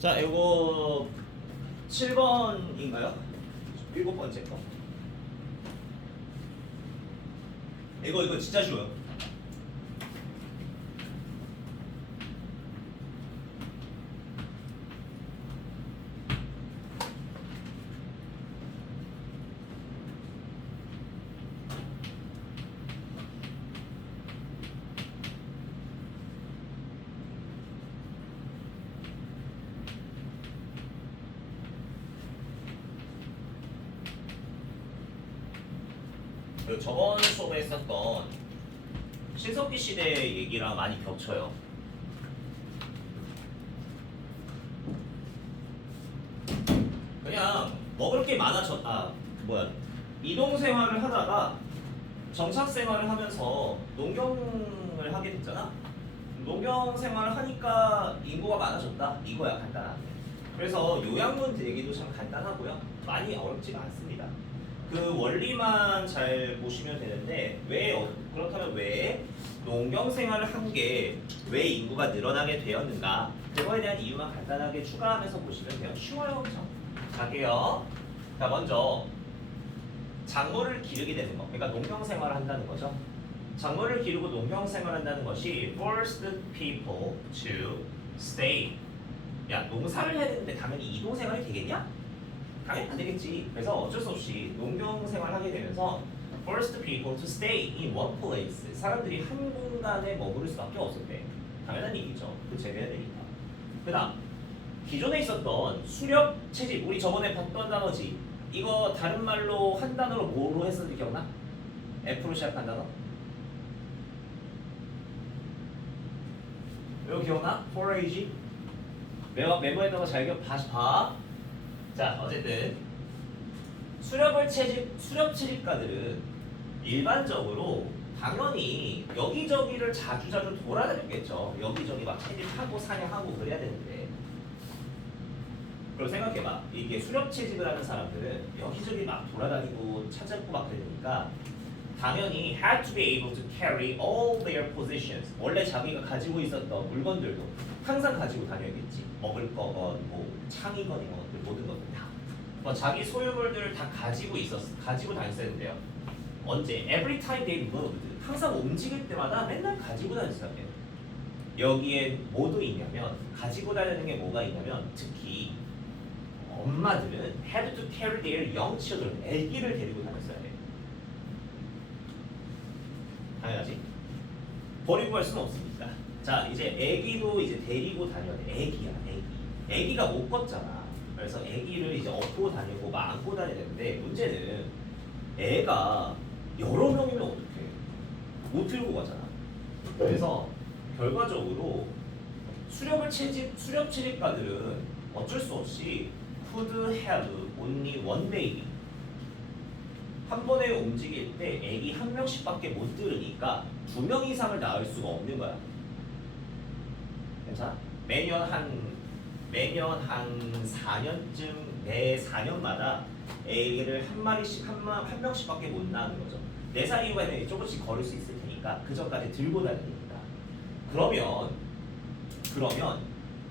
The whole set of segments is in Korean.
자, 이거 7번인가요? 일곱 번째 거. 이거 이거 진짜 쉬워요. 그 저번 수업에 했었던 신석기 시대 얘기랑 많이 겹쳐요. 그냥 먹을 게 많아졌 아 뭐야 이동 생활을 하다가 정착 생활을 하면서 농경을 하게 됐잖아. 농경 생활을 하니까 인구가 많아졌다 이거야 간단하게. 그래서 요양원 얘기도 참 간단하고요. 많이 어렵지가 않습니다. 그 원리만 잘 보시면 되는데 왜 어- 그렇다면 왜 농경 생활을 한 게 왜 인구가 늘어나게 되었는가? 그거에 대한 이유만 간단하게 추가하면서 보시면 돼요. 쉬워요 그죠? 자게요. 자 먼저 작물을 기르게 되는 거. 그러니까 농경 생활을 한다는 거죠. 작물을 기르고 농경 생활을 한다는 것이 forced people to stay. 야 농사를 해야 되는데 당연히 이동 생활이 되겠냐? 당연히 안 되겠지. 그래서 어쩔 수 없이 농경 생활을 하게 되면서 first people to stay in one place. 사람들이 한 공간에 머무를 수밖에 없었대. 당연한 얘기죠. 그 제외해야 되니까. 그다음 기존에 있었던 수렵 채집 우리 저번에 봤던 단어지. 이거 다른 말로 한 단어로 뭐로 했었는지 기억나? F로 시작한 단어? 이거 기억나? forage? 메모, 거잘 기억 다시 봐. 자, 어쨌든 수렵을 채집 수렵 채집가들은 일반적으로 당연히 여기저기를 자주 자주 돌아다녔겠죠. 여기저기 막 채집하고 사냥하고 그래야 되는데. 그럼 생각해봐. 이게 수렵 채집을 하는 사람들은 여기저기 막 돌아다니고 찾아고 막 그러니까 당연히 had to be able to carry all their possessions. 원래 자기가 가지고 있었던 물건들도 항상 가지고 다녀야겠지. 먹을 거건 뭐 창이건 이런 것들 모든 것들 다. 뭐 자기 소유물들을 다 가지고 있었 가지고 된대요. 언제? Every time they moved. 항상 움직일 때마다 맨날 가지고 다녔어야 돼요. 여기에 뭐도 있냐면 가지고 다니는 게 뭐가 있냐면 특히 엄마들은 had to carry their young children. 아기를 데리고 다녔어야 돼요. 당연하지. 버리고 갈 수는 없습니다. 자, 이제 아기도 이제 데리고 다녀야 돼. 아기야, 아기. 아기가 못 걷잖아. 그래서 아기를 이제 업고 다니고 막 안고 다녀야 되는데 문제는 애가 여러 명이면 어떡해? 못 들고 가잖아. 그래서 결과적으로 수렵을 채집 수렵 채집가들은 어쩔 수 없이 could have only one baby. 한 번에 움직일 때 애기 한 명씩밖에 못 들으니까 두 명 이상을 낳을 수가 없는 거야. 괜찮아? 매년 한 매년 한 4년쯤 매 4년마다 애기를 한 마리씩 한, 마, 한 명씩밖에 못 낳는 거죠. 4살 이후에는 조금씩 걸을 수 있을 테니까 그 전까지 들고 다니니까. 그러면 그러면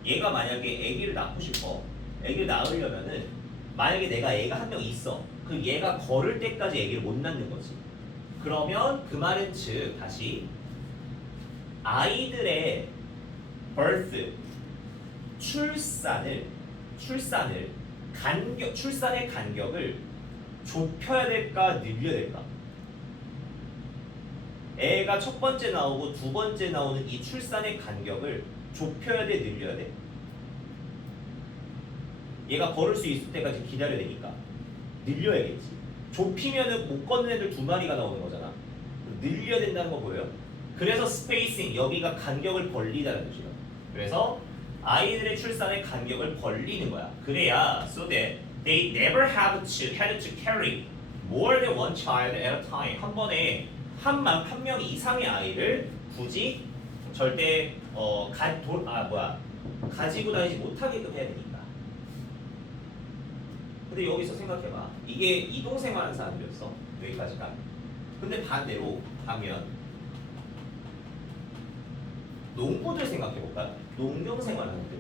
얘가 만약에 아기를 낳고 싶어. 아기를 낳으려면은 만약에 내가 애가 한 명 있어. 그 얘가 걸을 때까지 아기를 못 낳는 거지. 그러면 그 말은 즉 다시 아이들의 birth 출산을 출산을 간격 출산의 간격을 좁혀야 될까 늘려야 될까? 애가 첫 번째 나오고 두 번째 나오는 이 출산의 간격을 좁혀야 돼 늘려야 돼? 얘가 걸을 수 있을 때까지 기다려야 되니까 늘려야겠지. 좁히면은 못 걷는 애들 두 마리가 나오는 거잖아. 늘려야 된다는 거 보여요? 그래서 스페이싱 여기가 간격을 벌리다는 뜻이에요. 그래서 아이들의 출산의 간격을 벌리는 거야. 그래야 so that they never have to had to carry more than one child at a time. 한 번에 한명 한명 이상의 아이를 굳이 절대 어가돌아 뭐야 가지고 다니지 못하게끔 해야 되니까. 근데 여기서 생각해봐. 이게 이동 생활하는 사람들이었어. 여기까지가. 근데 반대로 하면 농부들 생각해볼까? 농경 생활 하는 들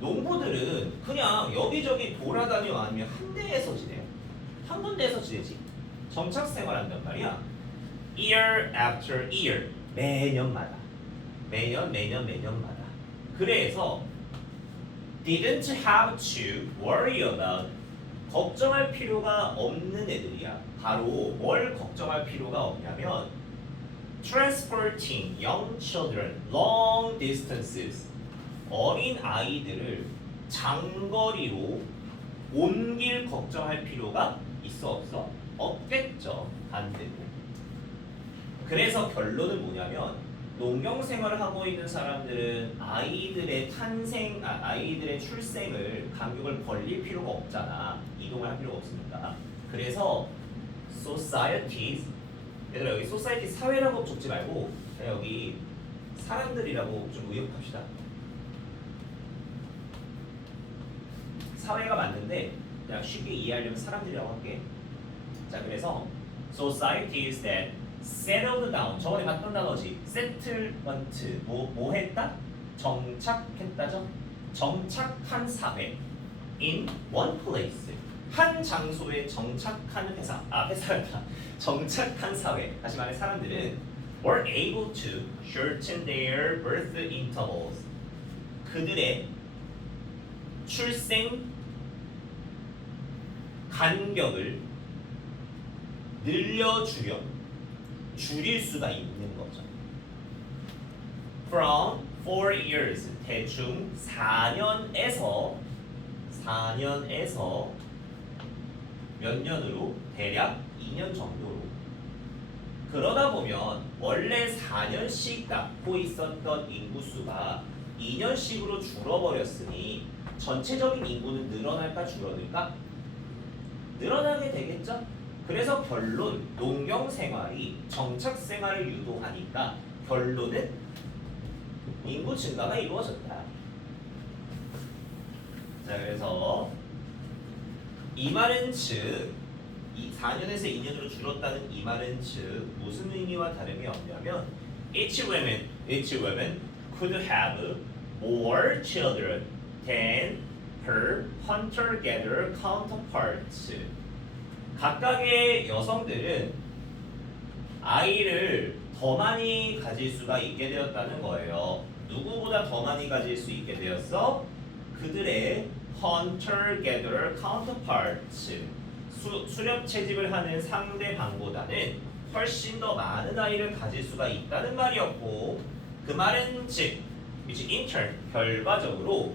농부들은 그냥 여기저기 돌아다니고 아니면 한 대에서 지내요. 한 군데에서 지내지. 정착 생활한단 말이야. Year after year. 매년마다. 매년 매년 매년마다. 그래서 didn't have to worry about 걱정할 필요가 없는 애들이야. 바로 뭘 걱정할 필요가 없냐면 transporting young children long distances 어린 아이들을 장거리로 옮길 걱정할 필요가 있어 없어? 없겠죠. 반대로. 그래서 결론은 뭐냐면 농경 생활을 하고 있는 사람들은 아이들의 탄생, 아, 아이들의 출생을 간격을 벌릴 필요가 없잖아. 이동을 할 필요가 없으니까. 그래서 societies 얘들아 여기 society 사회라고 적지 말고 여기 사람들이라고 좀 의역합시다. 사회가 맞는데 그냥 쉽게 이해하려면 사람들이라고 할게. 자 그래서 societies that settled down 저번에 봤던 단어지 settlement 뭐, 뭐 했다? 정착했다죠? 정착한 사회 in one place 한 장소에 정착한 회사 아 회사였다 정착한 사회 다시 말해 사람들은 were able to shorten their birth intervals 그들의 출생 간격을 늘려주려 줄일 수가 있는 거죠. From four years 대충 4년에서 4년에서 몇 년으로 대략 2년 정도로 그러다 보면 원래 4년씩 낳고 있었던 인구 수가 2년씩으로 줄어버렸으니 전체적인 인구는 늘어날까 줄어들까? 늘어나게 되겠죠? 그래서 결론 농경 생활이 정착 생활을 유도하니까 결론은 인구 증가가 이루어졌다. 자 그래서 이 말은 즉이 4년에서 2년으로 줄었다는 이 말은 즉 무슨 의미와 다름이 없냐면 each woman each woman could have more children than her hunter-gatherer counterparts. 각각의 여성들은 아이를 더 많이 가질 수가 있게 되었다는 거예요. 누구보다 더 많이 가질 수 있게 되었어? 그들의 hunter-gatherer counterparts. 수, 수렵 채집을 하는 상대방보다는 훨씬 더 많은 아이를 가질 수가 있다는 말이었고 그 말은 즉 결과적으로 결과적으로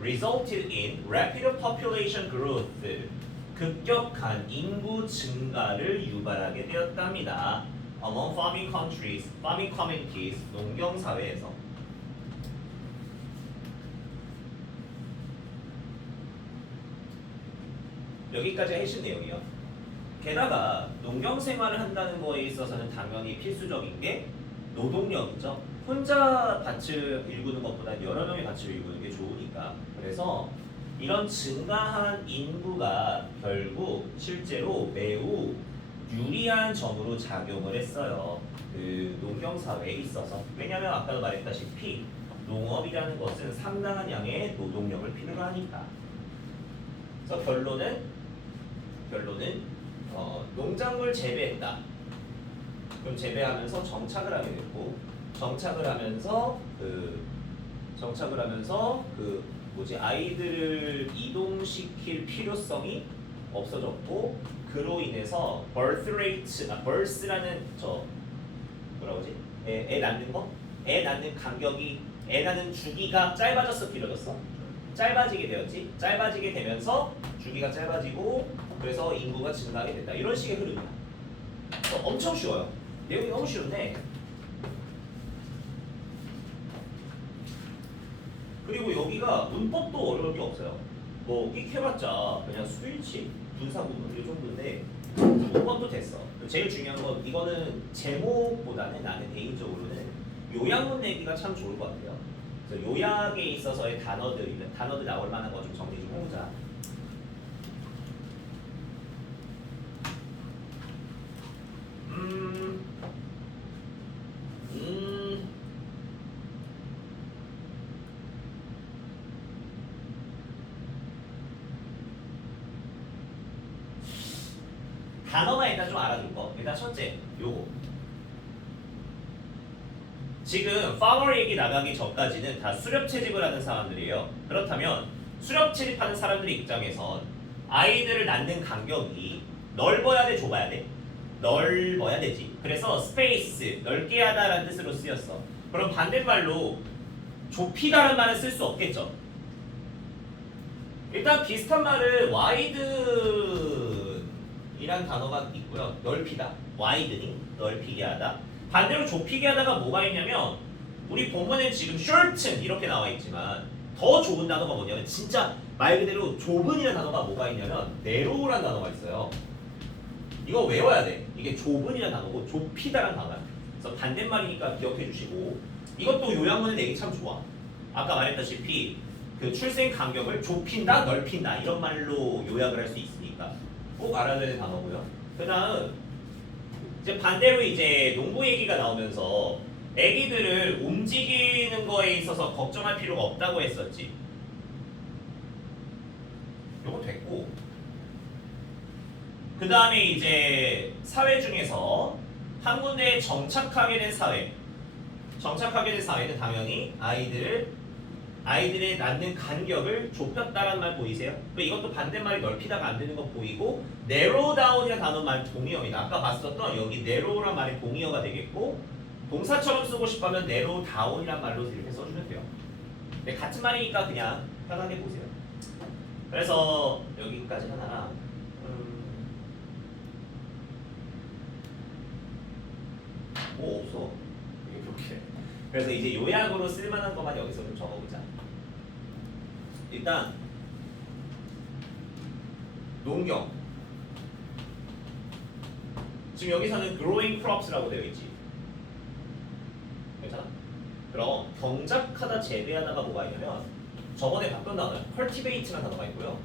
resulted in rapid population growth 급격한 인구 증가를 유발하게 되었답니다. among farming countries, farming communities, 농경 사회에서 여기까지 해신 내용이요. 게다가 농경 생활을 한다는 거에 있어서는 당연히 필수적인 게 노동력이죠. 혼자 밭을 일구는 것보다 여러 명이 밭을 일구는 게 좋으니까. 그래서 이런 증가한 인구가 결국 실제로 매우 유리한 점으로 작용을 했어요. 그 농경 사회에 있어서. 왜냐하면 아까도 말했다시피 농업이라는 것은 상당한 양의 노동력을 필요로 하니까. 그래서 결론은 결론은 어, 농작물 재배했다. 그럼 재배하면서 정착을 하게 됐고 정착을 하면서 그 정착을 하면서 그 뭐지? 아이들을 이동시킬 필요성이 없어졌고 그로 인해서 birth rate 아 birth라는 저 뭐라고 하지? 애, 애 낳는 거? 애 낳는 간격이 애 낳는 주기가 짧아졌어 길어졌어? 짧아지게 되었지. 짧아지게 되면서 주기가 짧아지고 그래서 인구가 증가하게 된다. 이런 식의 흐름이야. 어, 엄청 쉬워요. 내용이 너무 쉬운데 그리고 여기가 문법도 어려울 게 없어요. 뭐 익혀봤자 그냥 스위치 분사구문 이 정도인데 문법도 됐어. 제일 중요한 건 이거는 제목보다는 나는 개인적으로는 요약문 내기가 참 좋을 것 같아요. 그래서 요약에 있어서의 단어들 단어들 나올 만한 거 좀 정리 좀 해보자 음 단어만 일단 좀 알아둘 거. 일단 첫째, 요거. 지금 파머 얘기 나가기 전까지는 다 수렵 채집을 하는 사람들이에요. 그렇다면 수렵 채집하는 사람들 입장에선 아이들을 낳는 간격이 넓어야 돼, 좁아야 돼? 넓어야 되지. 그래서 스페이스, 넓게 하다라는 뜻으로 쓰였어. 그럼 반대말로 좁히다라는 말은 쓸 수 없겠죠. 일단 비슷한 말은 와이드 이란 단어가 있고요. 넓히다, 와이드닝, 넓히게 하다. 반대로 좁히게 하다가 뭐가 있냐면 우리 본문에 지금 shorten 이렇게 나와 있지만 더 좁은 단어가 뭐냐면 진짜 말 그대로 좁은이라는 단어가 뭐가 있냐면 narrow라는 단어가 있어요. 이거 외워야 돼. 이게 좁은이라는 단어고 좁히다라는 단어야. 그래서 반대말이니까 기억해 주시고 이것도 요양문에 내기 참 좋아. 아까 말했다시피 그 출생 간격을 좁힌다, 넓힌다 이런 말로 요약을 할 수 있으니까 꼭 알아야 되는 단어고요. 그 다음 이제 반대로 이제 농구 얘기가 나오면서 아기들을 움직이는 거에 있어서 걱정할 필요가 없다고 했었지. 요거 됐고 그 다음에 이제 사회 중에서 한 군데에 정착하게 된 사회 정착하게 된 사회는 당연히 아이들을 아이들의 낳는 간격을 좁혔다라는 말 보이세요? 또 이것도 반대말이 넓히다가 안 되는 거 보이고 narrow down이라는 단어 말 동의어이다. 아까 봤었던 여기 narrow란 말이 동의어가 되겠고 동사처럼 쓰고 싶으면 narrow down이란 말로 이렇게 써주면 돼요. 근데 같은 말이니까 그냥 편하게 보세요. 그래서 여기까지 하나랑 음, 뭐 없어 이렇게 그래서 이제 요약으로 쓸만한 것만 여기서 좀 적어보자 일단 농경. 지금 여기서는 growing crops라고 되어 있지. 괜찮아? 그럼 경작하다 재배하다가 뭐가 있냐면 저번에 봤던 단어는 cultivate라는 단어가 있고요.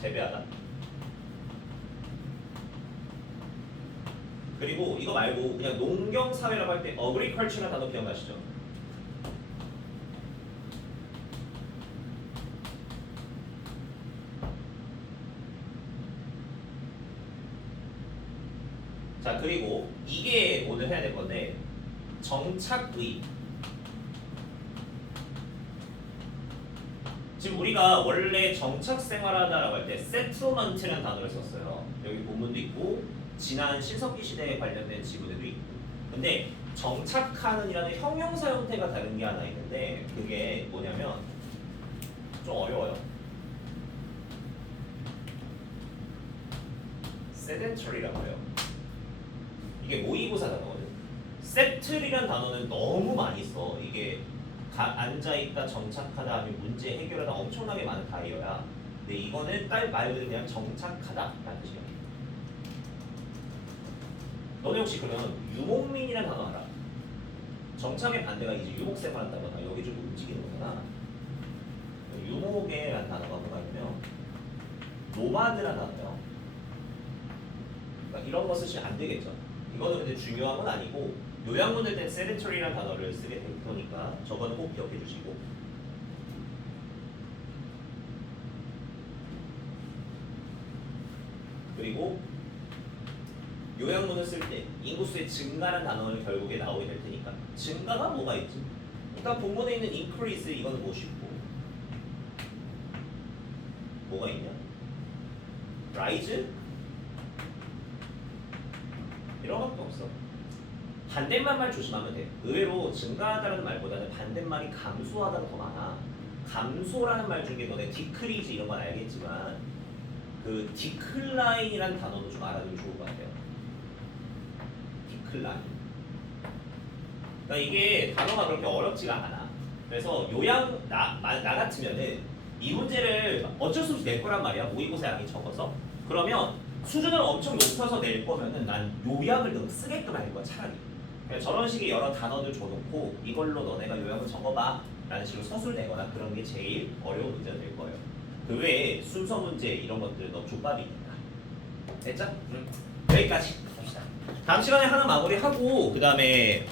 재배하다. 그리고 이거 말고 그냥 농경 사회라고 할 때 agriculture라는 단어 기억나시죠? 자 그리고 이게 오늘 해야 될 건데 정착의 지금 우리가 원래 정착 생활하다라고 할때 settlement라는 단어를 썼어요. 여기 본문도 있고 지난 신석기 시대에 관련된 지문에도 있고. 근데 정착하는이라는 형용사 형태가 다른 게 하나 있는데 그게 뭐냐면 좀 어려워요. sedentary라고 해요. 이게 모의고사 단어거든. 세틀이란 단어는 너무 많이 써. 이게 가, 앉아있다, 정착하다, 아니면 문제 해결하다 엄청나게 많은 단어야. 근데 이거는 딸 말 그대로 그냥 정착하다라는 뜻이야. 너네 혹시 그러면 유목민이라는 단어 알아? 정착의 반대가 이제 유목생활 한다는 거다. 여기 좀 움직이는 거잖아. 유목에라는 단어가 뭐가 있냐면 노마드라는 단어예요. 그러니까 이런 거 쓰시면 안 되겠죠. 이거는 근데 중요한 건 아니고 요양문을 땐 sedentary라는 단어를 쓰게 될 거니까 저거는 꼭 기억해 주시고 그리고 요양문을 쓸 때 인구수의 증가라는 단어는 결국에 나오게 될 테니까 증가가 뭐가 있지? 일단 본문에 있는 increase 이거는 뭐 쉽고 뭐가 있냐? rise 이런 것도 없어. 반대말만 조심하면 돼. 의외로 증가하다는 말보다는 반대말이 감소하다가 더 많아. 감소라는 말 중에 너네 디크리즈 이런 건 알겠지만 그 디클라인이라는 단어도 좀 알아두면 좋을 것 같아요. 디클라인. 그러니까 이게 단어가 그렇게 어렵지가 않아. 그래서 요양 나, 나, 나 같으면은 이 문제를 어쩔 수 없이 낼 거란 말이야. 모의고사 양이 적어서. 그러면 수준을 엄청 높여서 낼 거면은 난 요약을 좀 쓰게끔 할 거야 차라리. 그냥 저런 식의 여러 단어들 줘놓고 이걸로 너네가 요약을 적어봐 라는 식으로 서술 내거나 그런 게 제일 어려운 문제가 될 거예요. 그 외에 순서 문제 이런 것들은 너무 족밥이니까. 됐죠? 응. 여기까지 봅시다. 다음 시간에 하나 마무리하고 그 다음에